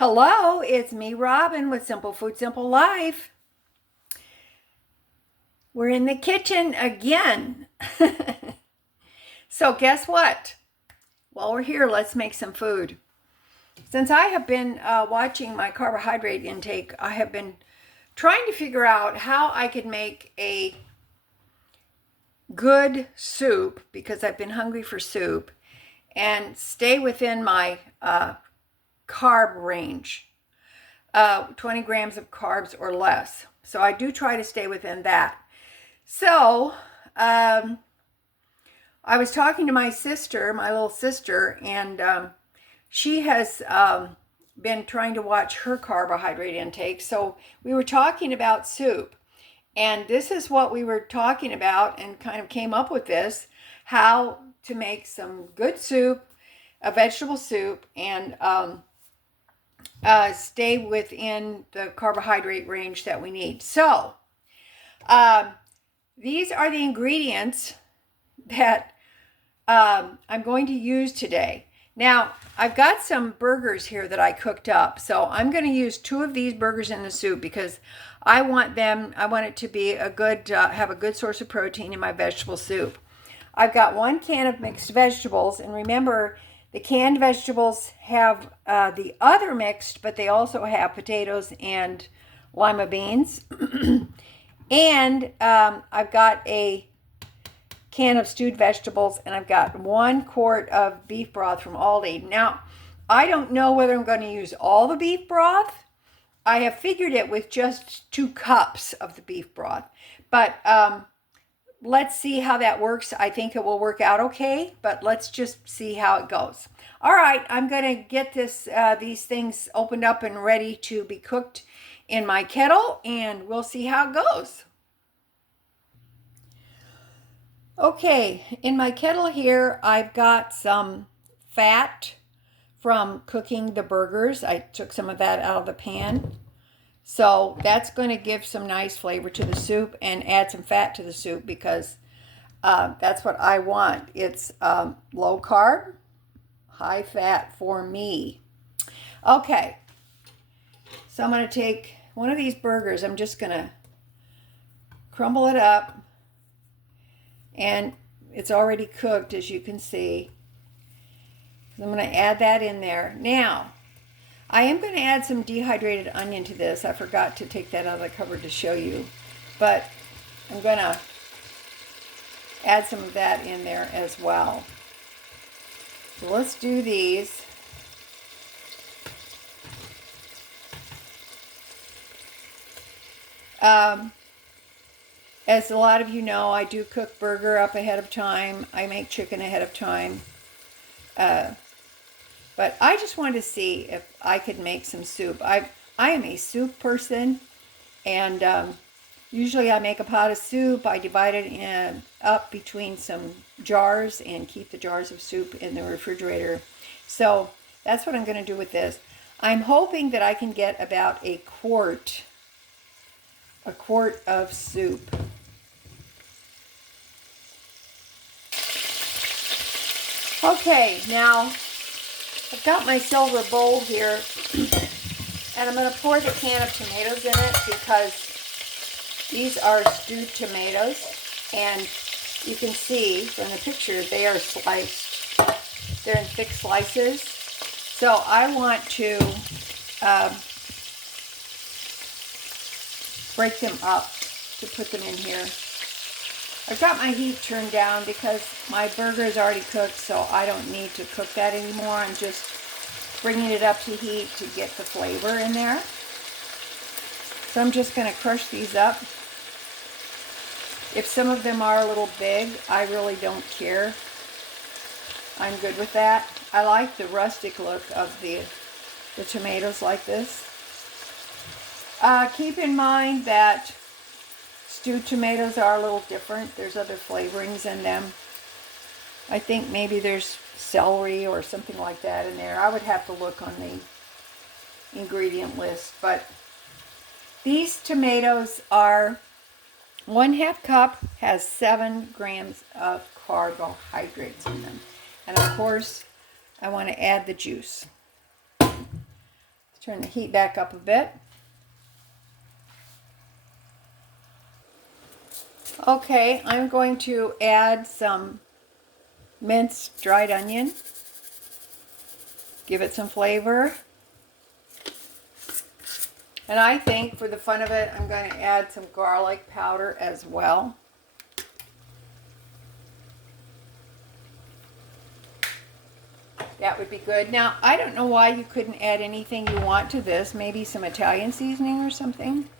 Hello, it's me, Robin, with Simple Food, Simple Life. We're in the kitchen again. So guess what? While we're here, let's make some food. Since I have been watching my carbohydrate intake, I have been trying to figure out how I could make a good soup, because I've been hungry for soup, and stay within my carb range. 20 grams of carbs or less. So I do try to stay within that. So I was talking to my sister, my little sister, and she has been trying to watch her carbohydrate intake. So we were talking about soup. And this is what we were talking about, and kind of came up with this, how to make some good soup, a vegetable soup, and stay within the carbohydrate range that we need. So these are the ingredients that I'm going to use today. Now, I've got some burgers here that I cooked up. So I'm going to use 2 of these burgers in the soup because I want it to be a good, have a good source of protein in my vegetable soup. I've got 1 can of mixed vegetables, and remember, the canned vegetables have the other mixed, but they also have potatoes and lima beans. And I've got a can of stewed vegetables, and I've got 1 quart of beef broth from Aldi. Now, I don't know whether I'm going to use all the beef broth. I have figured it with just 2 cups of the beef broth, but let's see how that works. I think it will work out okay, but let's just see how it goes. All right, I'm going to get these things opened up and ready to be cooked in my kettle, and we'll see how it goes. Okay, in my kettle here, I've got some fat from cooking the burgers. I took some of that out of the pan. So that's going to give some nice flavor to the soup and add some fat to the soup, because that's what I want. It's low carb, high fat for me. Okay, so I'm going to take one of these burgers. I'm just going to crumble it up, and it's already cooked, as you can see. I'm going to add that in there. Now, I am going to add some dehydrated onion to this. I forgot to take that out of the cover to show you, but I'm going to add some of that in there as well. So let's do these. As a lot of you know, I do cook burger up ahead of time. I make chicken ahead of time. But I just wanted to see if I could make some soup. I am a soup person, and usually I make a pot of soup. I divide it up between some jars and keep the jars of soup in the refrigerator. So that's what I'm going to do with this. I'm hoping that I can get about a quart of soup. Okay, now I've got my silver bowl here, and I'm going to pour the can of tomatoes in it, because these are stewed tomatoes, and you can see from the picture they are sliced. They're in thick slices. So I want to break them up to put them in here. I've got my heat turned down because my burger is already cooked, so I don't need to cook that anymore. I'm just bringing it up to heat to get the flavor in there. So I'm just going to crush these up. If some of them are a little big, I really don't care. I'm good with that. I like the rustic look of the tomatoes like this. Keep in mind that stewed tomatoes are a little different. There's other flavorings in them. I think maybe there's celery or something like that in there. I would have to look on the ingredient list. But these tomatoes are 1/2 cup, has 7 grams of carbohydrates in them. And of course, I want to add the juice. Let's Turn the heat back up a bit. Okay, I'm going to add some minced dried onion. Give it some flavor. And I think for the fun of it, I'm going to add some garlic powder as well. That would be good. Now, I don't know why you couldn't add anything you want to this. Maybe some Italian seasoning or something.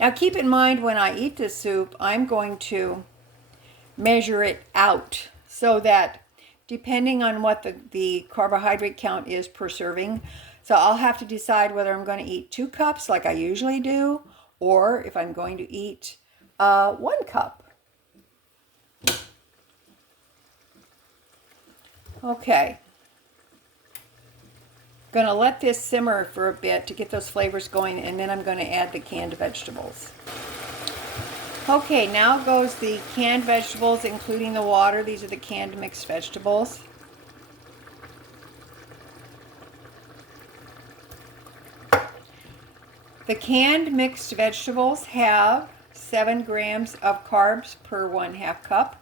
Now, keep in mind when I eat this soup, I'm going to measure it out so that depending on what the carbohydrate count is per serving, so I'll have to decide whether I'm going to eat 2 cups like I usually do, or if I'm going to eat 1 cup. Okay. Going to let this simmer for a bit to get those flavors going, and then I'm going to add the canned vegetables. Okay, now goes the canned vegetables, including the water. These are the canned mixed vegetables. The canned mixed vegetables have 7 grams of carbs per 1/2 cup,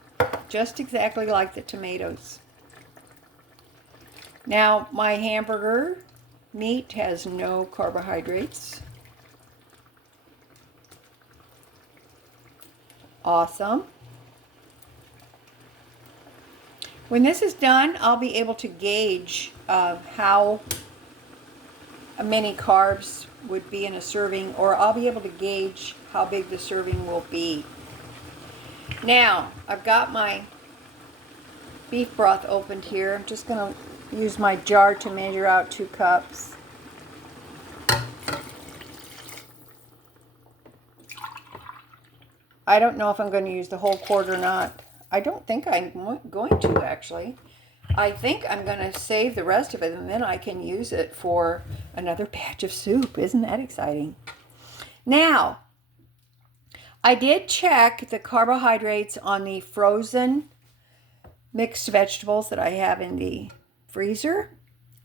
just exactly like the tomatoes. Now, my hamburger meat has no carbohydrates. Awesome. When this is done, I'll be able to gauge how many carbs would be in a serving, or I'll be able to gauge how big the serving will be. Now, I've got my beef broth opened here. I'm just going to use my jar to measure out 2 cups. I don't know if I'm going to use the whole quart or not. I don't think I'm going to, actually. I think I'm going to save the rest of it, and then I can use it for another batch of soup. Isn't that exciting? Now, I did check the carbohydrates on the frozen mixed vegetables that I have in the freezer,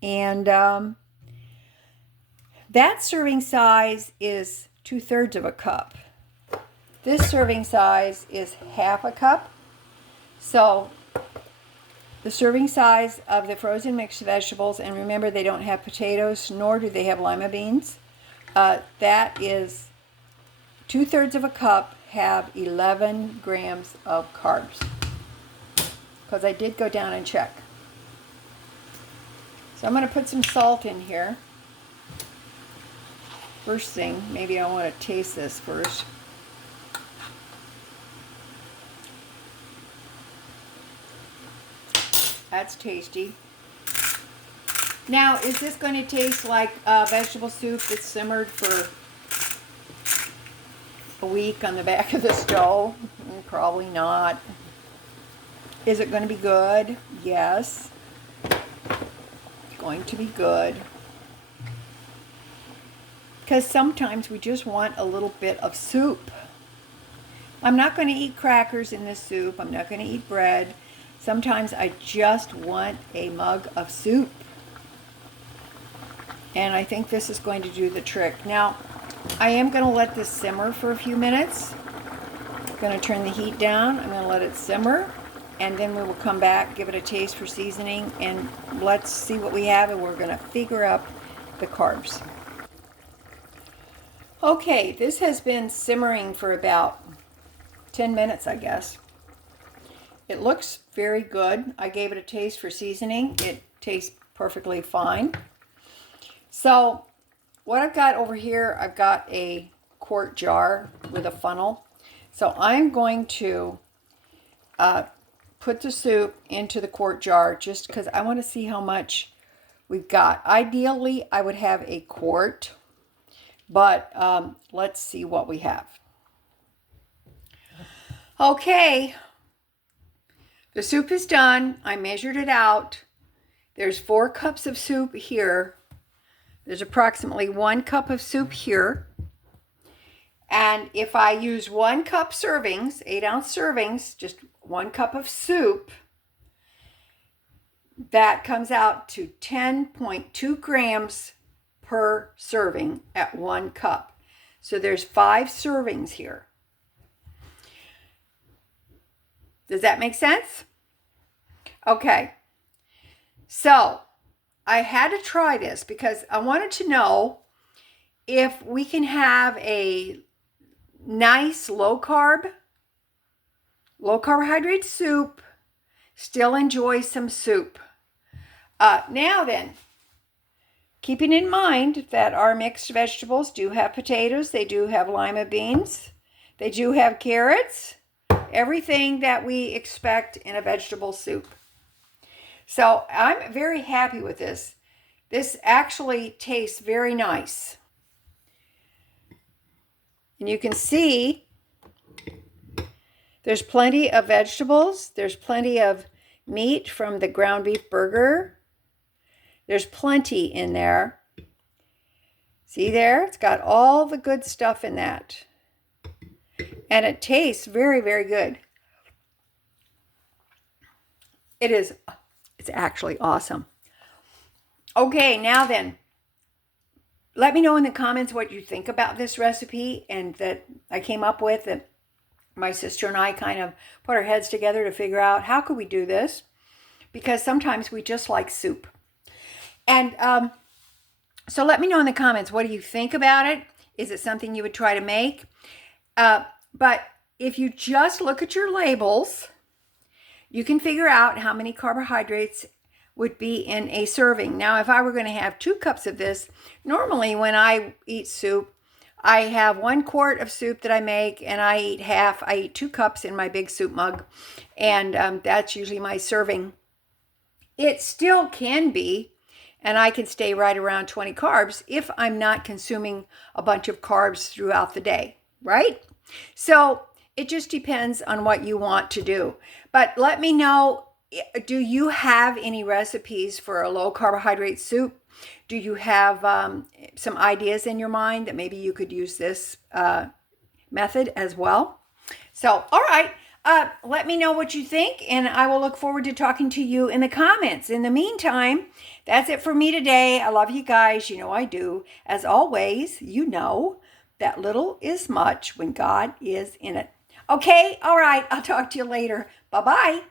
and that serving size is 2/3 of a cup. This serving size is 1/2 cup. So the serving size of the frozen mixed vegetables, and remember they don't have potatoes, nor do they have lima beans, that is 2/3 of a cup, have 11 grams of carbs. Because I did go down and check. So I'm going to put some salt in here. First thing, maybe I want to taste this first. That's tasty. Now, is this going to taste like vegetable soup that's simmered for a week on the back of the stove? Probably not. Is it going to be good? Yes. It's going to be good. Because sometimes we just want a little bit of soup. I'm not going to eat crackers in this soup. I'm not going to eat bread. Sometimes I just want a mug of soup. And I think this is going to do the trick. Now, I am going to let this simmer for a few minutes. I'm going to turn the heat down. I'm going to let it simmer. And then we will come back, give it a taste for seasoning, and let's see what we have, and we're going to figure out the carbs. Okay, this has been simmering for about 10 minutes, I guess. It looks very good. I gave it a taste for seasoning. It tastes perfectly fine. So what I've got over here, I've got a quart jar with a funnel. So I'm going to put the soup into the quart jar just because I want to see how much we've got. Ideally, I would have a quart, but let's see what we have. Okay. The soup is done. I measured it out. There's 4 cups of soup here. There's approximately 1 cup of soup here. And if I use 1 cup servings, 8-ounce servings, just 1 cup of soup, that comes out to 10.2 grams per serving at 1 cup. So there's 5 servings here. Does that make sense? Okay. So I had to try this because I wanted to know if we can have a nice low carbohydrate soup, still enjoy some soup. Now then, keeping in mind that our mixed vegetables do have potatoes, they do have lima beans, they do have carrots, everything that we expect in a vegetable soup. So I'm very happy with this. This actually tastes very nice. And you can see there's plenty of vegetables. There's plenty of meat from the ground beef burger. There's plenty in there. See there? It's got all the good stuff in that. And it tastes very, very good. It's actually awesome. Okay, now then, let me know in the comments what you think about this recipe and that I came up with, that my sister and I kind of put our heads together to figure out how could we do this, because sometimes we just like soup. And so let me know in the comments, what do you think about it? Is it something you would try to make? But if you just look at your labels, you can figure out how many carbohydrates would be in a serving. Now, if I were going to have 2 cups of this, normally when I eat soup, I have 1 quart of soup that I make, and I eat half. I eat 2 cups in my big soup mug, and that's usually my serving. It still can be, and I can stay right around 20 carbs if I'm not consuming a bunch of carbs throughout the day, right? So it just depends on what you want to do. But let me know, do you have any recipes for a low carbohydrate soup? Do you have some ideas in your mind that maybe you could use this method as well? So, all right, let me know what you think, and I will look forward to talking to you in the comments. In the meantime, that's it for me today. I love you guys. You know I do. As always, you know that little is much when God is in it. Okay, all right, I'll talk to you later. Bye-bye.